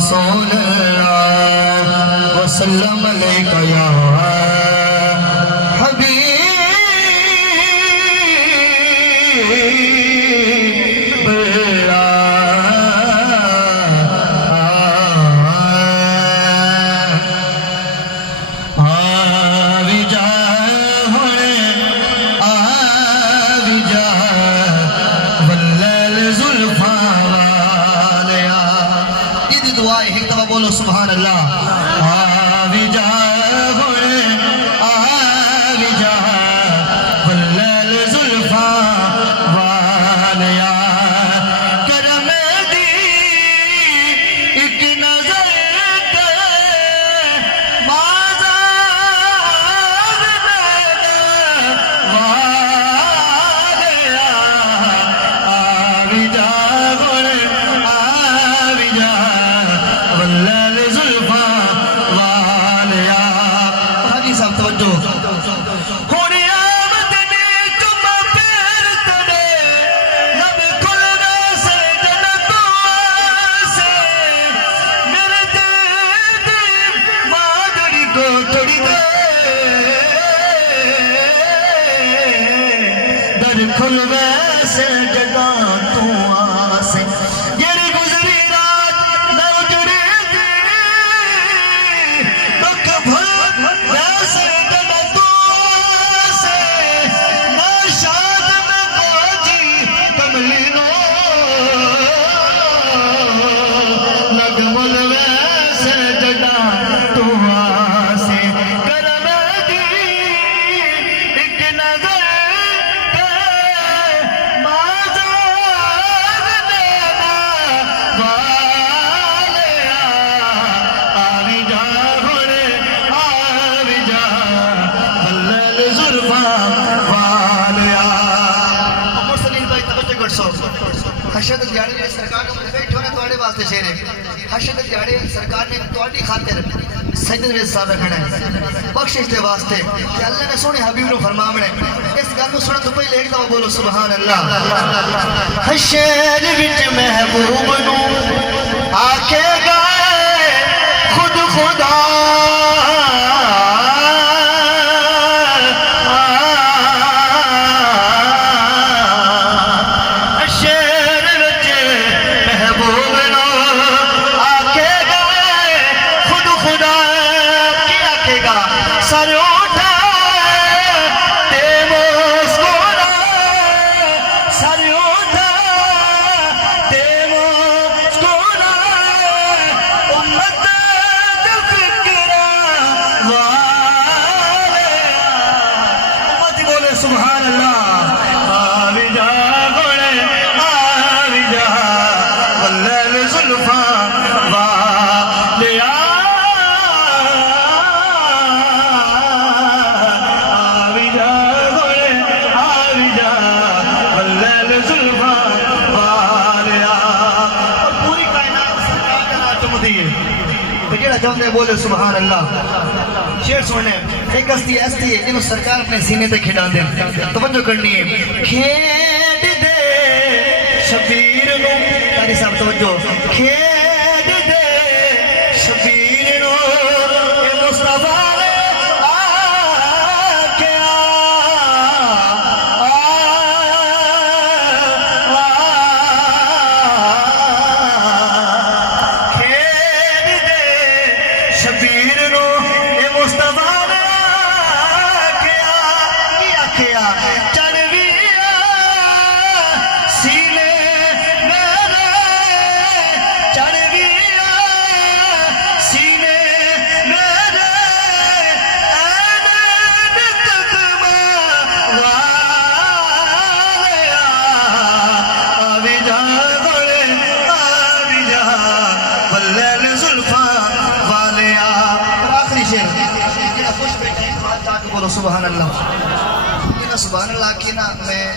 رسول اللہ وسلم علیکہ یا حبیب سبحان اللہ آوی جا ہوئے آوی جا واللیل زلفا والیا کرم دی ایک نظر تے بازار دینا والیا آوی جا ہوئے آوی جا واللیل زلفا والیا حاجی صاحب توجہ ہونی آمد نے جمعہ پیر تڑے لب کھلنے سے جنتوں سے میرے دل مادری کو تھوڑی دے در کھلنے سے جنتوں سے حشد دیاڑے نے سرکار کو بیٹھے ہونے توڑے واسطے شیر ہے حشد دیاڑے سرکار نے توڑی خاطر سجدے میں صاحب کھڑا ہے بخشش دے واسطے کہ اللہ نے سونے حبیب نو فرماونے اس گل نو سنن تو پہلے ایک دفعہ بولو سبحان اللہ حشر وچ محبوب نو آکھے گئے خود خدا سبحان اللہ آوی جا گوڑے آوی جا واللیل زلفا والیا آوی جا گوڑے آوی جا واللیل زلفا والیا اور پوری کائنات سرکار کا ناچم دیئے تو جیڑا چاہتے ہیں بولے سبحان اللہ شیر سننے ایک ہستی ایستی ہے جنہوں سرکار اپنے سینے تے کھڑا دیں توجہ کرنی ہے کھیڑ دے شبیر نو تاری صاحب توجہ کھیڑ دے شبیر نو اے مصطفیٰ سبحان اللہ سبحان اللہ کی نا میں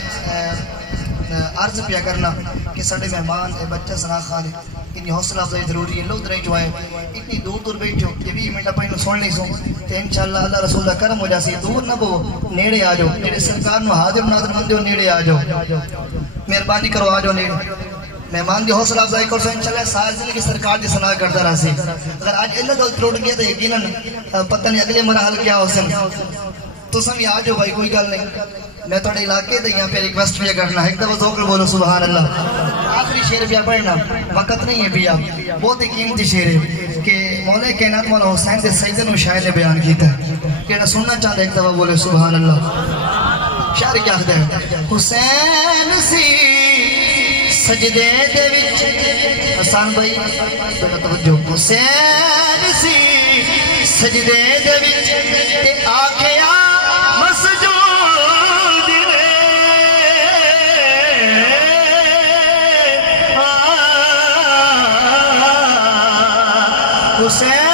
عرض پیا کرنا کہ ساڑھے مہمان بچہ سنا خان اتنی حوصلہ افزائی ضروری ہے لوگ درائیں جو آئے اتنی دور دور بیٹھو یہ بھی منٹا پائنو سن نہیں سو تو انشاءاللہ اللہ رسول اللہ کرم ہو جاسی دور نہ بو نیڑے آ جاؤ میرے سرکار نو حاضر ناظر مندیو نیڑے آ جاؤ مہربانی کرو آ جاؤ نیڑے مہمان دی حوصلہ افزائی کر سو انشاءاللہ ساری زندگی سرکار دی صلاح کرتا رہا سی اگر آج اللہ دل ٹوٹ گیا تو یقیناً پتہ نہیں اگلے مراحل کیا ہو سن تو سمی آ جاؤ بھائی کوئی گل نہیں میں تھوڑے علاقے دے یہاں پہ ریکویسٹ بھی کرنا ایک دفعہ ذوق بولو سبحان اللہ آخری شعر بھی پڑھنا وقت نہیں ہے بھی آپ بہت ہی قیمتی شعر ہے کہ مولا کائنات مولا حسین دے سجدے نو شاعر نے بیان کیتا ہے کہ سننا چاہتا ایک دفعہ بولے سبحان اللہ شعر کیا آخدا ہے حسین سی سجدے دے وچ حسان بھائی ذرا توجہ حسین سی سجدے دے وچ تے آکھیا مسجود نے حسین